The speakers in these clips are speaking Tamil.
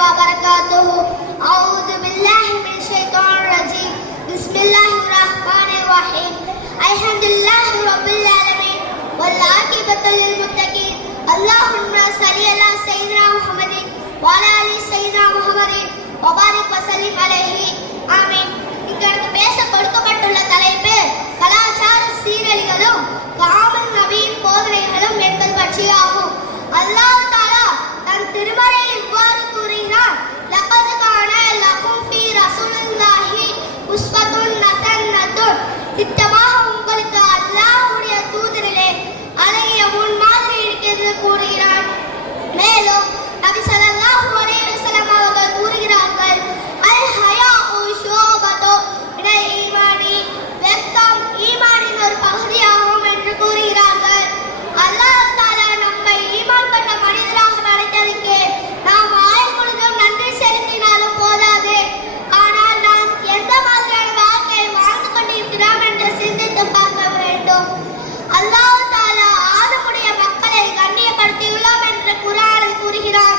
وبركاته. أعوذ بالله من الشيطان الرجيم. بسم الله الرحمن الرحيم. الحمد لله رب العالمين والعاقبة للمتقين. اللهم صل على سيدنا محمد وعلى آل سيدنا محمد وبارك وسلم عليه. ஆமீன். இங்கு பேச கொடுக்கப்பட்டுள்ள தலைப்பு கலாச்சார சீரழிகளும் காமல் நபியின் போதனைகளும் என்பது பற்றியாகும். அல்லாஹ் தஆலா தன் திருமறையில் இவ்வாறு கூறுகிறார், லகத் கான லகும் ஃபீ ரசூலில்லாஹி உஸ்வத்துன் ஹஸனத்துன். திட்டமாக உங்களுக்கு அல்லாஹ்வுடைய தூதரிலே அழகிய முன்மாதிரி இருக்கிறது கூறுகிறார். மேலும் நபி ஸல்லல்லாஹு அலைஹி வஸல்லம் அவர்கள் கூறுகிறார்கள், அல் ஹயாஉ ஷுபத்து மினல் ஈமானி. வெட்கம் ஈமானின் ஒரு பகுதியாகும் என்று கூறுகிறார்கள். அல்லாஹ் தஆலா நம்மை ஈமான் கொண்ட மனிதராக படைத்ததற்கு நாம் ஆயுள் முழுதும் நன்றி செலுத்தினாலும் போதாது. ஆனால் நாம் எந்த மாதிரியான வாழ்க்கையை வாழ்ந்து கொண்டிருக்கிறோம் என்று சிந்தித்து பார்க்க வேண்டும். அல்லாஹ் தஆலா ஆதமுடைய மக்களை கண்ணியப்படுத்தியுள்ளோம் என்று குர்ஆனில் கூறுகிறார்.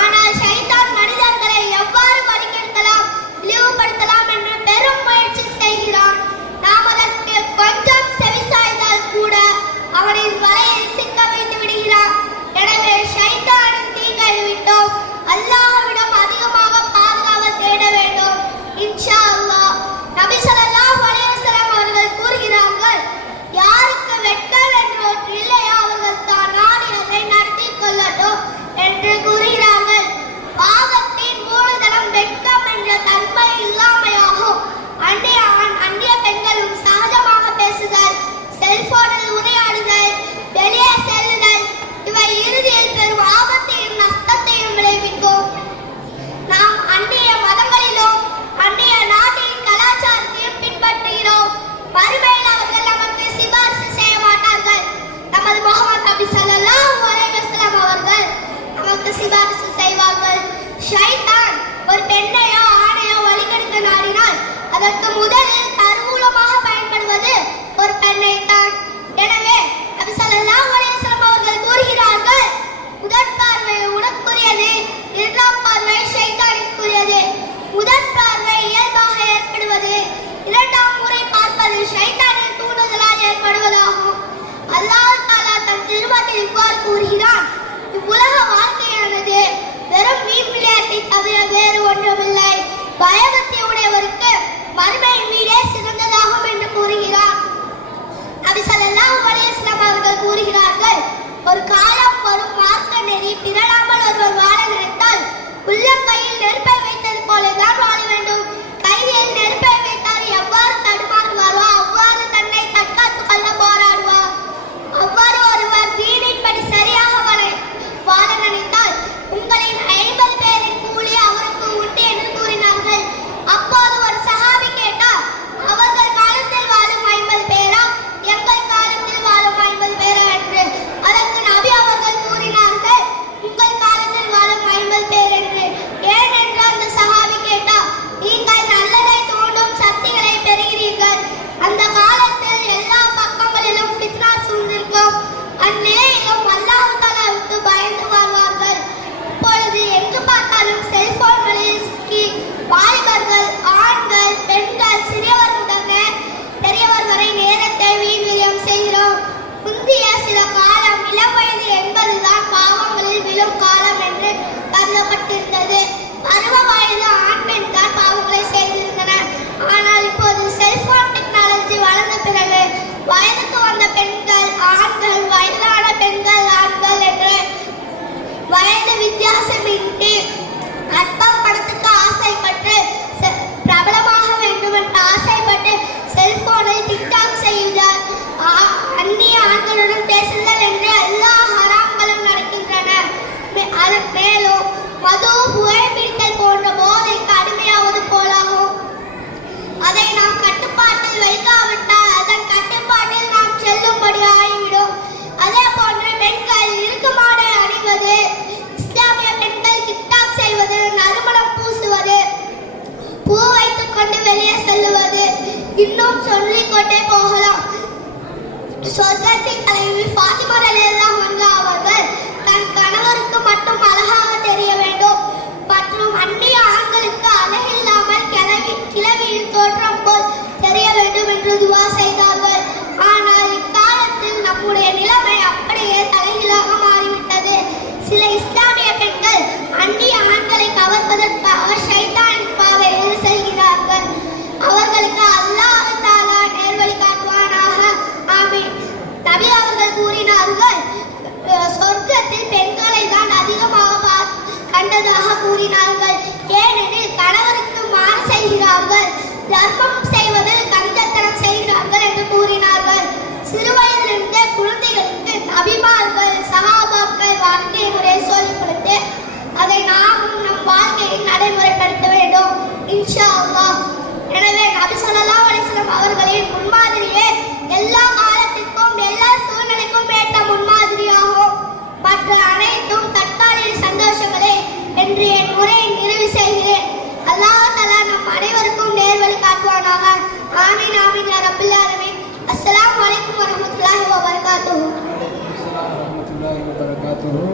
ஆனால் ஷைத்தான் மனிதர்களை எவ்வாறு வழிகெடுக்கலாம், இழிவுபடுத்தலாம் என்று பெரும் முயற்சி செய்கிறான். நாம் அதற்கு கொஞ்சம் செவிசாய்த்தால் கூட அவனின் வலையில் சிக்க வைத்து விடுகிறான். எனவே ஷைத்தானின் தீங்கை விட்டோம் அல்லாஹ்விடம் அதிகமாக பாதுகாப்பு தேட வேண்டும். இன்ஷா அல்லாஹ். நபி ஸல்லல்லாஹு அலைஹி வஸல்லம் அவர்கள் கூறுகிறார்கள், யாருக்கு வெட்கம் என்று ஒன்று இல்லையோ அவர்கள் தான் நாடியதை நடத்தி கொள்ளட்டும் என்று கூறுகிறார்கள். பாவத்தின் மூலதனம் வெட்கம் என்ற தன்மை இல்லாமையாகும். அந்நிய பெண்களும் சகஜமாக பேசுதல், செல்போனில் உரையாடுதல், வெளியே செல்லுதல், இவை இறுதியில் பெரும் ஆபத்தையும் நஷ்டத்தையும் விளைவிக்கும். நாம் அந்நிய மதங்களிலும் அந்நிய நாட்டின் கலாச்சாரத்தையும் பின்பற்றுகிறோம். மறுமையில் அவர்கள் நமக்கு சிபாரிசு செய்ய மாட்டார்கள். நமது முஹம்மது நபி ஸல்லல்லாஹு அலைஹி வஸல்லம் அவர்கள் நமக்கு சிபாரிசு செய்வார்கள். ஷைத்தான் ஒரு பெண்ணையோ ஆணையோ வழிகெடுக்க நாடினால் அதற்கு முதலில் கருவூலமாக பயன்படுவது ஒரு பெண்ணை தான். எனவே நபி ஸல்லல்லாஹு அலைஹி வஸல்லம் அவர்கள் கூறுகிறார்கள், முதற் பார்வை உனக்குரியது, இரண்டாம் பார்வை ஷைத்தானுக்குரியது. முதற் பார்வை இயல்பாக ஏற்படுவது, இரண்டாம் முறை பார்ப்பது ஷைத்தானின் தூண்டுதலால் ஏற்படுவதாகும். அல்லாஹ் தஆலா தன் திருமறையில் இவ்வாறு கூறுகிறான், இவ்வுலக வாழ்க்கையானது வெறும் வீண் விளையாட்டை தவிர வேறு ஒன்றுமில்லை. பயபக்தி உடையவருக்கு மறுமையின் வீடே சிறந்ததாகும் என்று கூறுகிறார். நபி ஸல்லல்லாஹு அலைஹி வஸல்லம் அவர்கள் கூறுகிறார்கள், ஒரு காலம் வரும் மார்க்க நெறி பிறழாமல் ஒருவர் வாழ நினைத்தால் உள்ளங்கையில் நெருப்பை வைத்தது போலதான் வாழ வேண்டும். கையில் நெருப்பை வைத்தால் எவ்வாறு தடுமாறுவாரோ அவ்வாறு தன்னை தற்காத்துக் கொள்ள போராடுவார். அவ்வாறு ஒருவர் தீனின்படி சரியாக வாழ நினைத்தால் உங்களின் 50 பேரின் கூலி அவருக்கு உண்டு என்று கூறினார்கள். அப்போது ஒரு சஹாபி கேட்டார், அவர்கள் காலத்தில் வாழும் 50 பேரா, எங்கள் காலத்தில் வாழும் 50 பேரா என்று. அதற்கு நபி அவர்கள் கூறினார்கள், உங்கள் காலத்தில் வாழும் 50 பேர் என்று. ஏன் என்று அந்த சஹாபி கேட்டார், நீங்கள் நல்லதை தூண்டும் சக்திகளை பெறுகிறீர்கள். அந்த காலத்தில் எல்லா பக்கங்களிலும் ஃபித்னா சூழ்ந்திருக்கும். அந்நிலையிலும் அல்லாஹ் தஆலாவுக்கு பயந்து வாழ்வார்கள். இப்பொழுது எங்கு பார்த்தாலும் செல்போன்களில் சிக்கி வாலிபர்கள், ஆண்கள், பெண்கள், சிறியவர் முதல் பெரியவர் வரை நேரத்தை வீண் செய்கிறோம். முந்தைய சில காலம் இளம் வயது என்பதுதான் பாவங்களில் விழும் காலம் என்று கருதப்பட்டிருந்தது. பருவ வயது ஆண் பெண் தான் பாவங்களை செய்திருந்தனர். ஆனால் இப்போது செல்போன் டெக்னாலஜி வளர்ந்த பிறகு வயதுக்கு வந்த பெண்கள் ஆண்கள், வயதான பெண்கள் ஆண்கள் என்று வயது வித்தியாசமின்றி அற்பம் படத்துக்கு ஆசைப்பட்டு பிரபலமாக வேண்டும் என்று ஆசைப்பட்டு செல்போனில் டிக்டாக் செய்தார். அந்நிய ஆண்களுடன் பேசுதல் என்று எல்லா ஹராம்களும் நடக்கின்றன. மேலும் மது, புகைப்பிடித்தல் போன்ற போதைக்கு அடிமையாவது போலாகும். அதை நாம் கட்டுப்பாட்டில் வைக்காவிட்டால் அதன் கட்டுப்பாட்டில் நாம் செல்லும்படி ஆகிவிடும். அதே போன்று பெண்கள் இறுக்கமாடை அணிவது, இஸ்லாமிய பெண்கள் டிக்டாக் செய்வது, நறுமணம் பூசுவது, பூ வைத்துக் கொண்டு வெளியே செல்லுவது, இன்னும் சொல்லிக்கொண்டே போகலாம். சொர்க்கத்தின் தலைவி ஃபாத்திமா ரலியல்லாஹு அன்ஹா அவர்கள் தன் கணவருக்கு மட்டும் அழகாக தெரிய வேண்டும், மற்ற மற்றும் அந்நிய ஆண்களுக்கு அழகில்லாமல் கிளவியின் தோற்றம் போல் தெரிய வேண்டும் என்று துவா செய்தார்கள். ஆனால் இக்காலத்தில் நம்முடைய நிலைமை அப்படியே தலைகீழாக மாறிவிட்டது. சில இஸ்லாமிய பெண்கள் அந்நிய ஆண்களை கவர்வதற்காக ஷைத்தானின் பாதையில் செல்கிறார்கள். அவர்களுக்கு அல்லாஹ் தஆலா நேர்வழி காட்டுவானாக. ஆமீன். நபி அவர்கள் கூறினார்கள், சொர்க்கத்தில் பெண்களை தான் அதிகமாக கண்டதாக கூறினார்கள். ஏனெனில் கணவருக்கு மாறு செய்கிறார்கள், தர்மம் செய்வதில் கஞ்சத்தனம் செய்கிறார்கள் என்று கூறினார்கள். சிறுவயதிலிருந்தே குழந்தைகளுக்கு நபிமார்கள் சஹாபாக்கள் வாழ்க்கை முறையை சொல்லிக் கொடுத்து அதை நாமும் நம் வாழ்க்கையில் நடைமுறைப்படுத்த வேண்டும் இன்ஷா அல்லாஹ். எனவே நபி ஸல்லல்லாஹு அலைஹி வஸல்லம் அவர்களின் முன்மாதிரியே எல்லா காலத்திற்கும் எல்லா சூழ்நிலைக்கும் ஏற்ற முன்மாதிரியாகும். மற்ற அனைத்தும் தற்காலிக சந்தோஷங்களே என்று என் உரையை நிறைவு செய்கிறேன். அல்லாஹ் தஆலா நம் அனைவருக்கும் நேர்வழி காட்டுவானாக. ஆமீன் ஆமீன் யா ரப்பல் ஆலமீன். அஸ்ஸலாமு அலைக்கும் வரஹ்மத்துல்லாஹி வபரகாத்துஹு. வலைக்கும் ஸலாம் வரஹ்மத்துல்லாஹி வபரகாத்துஹு.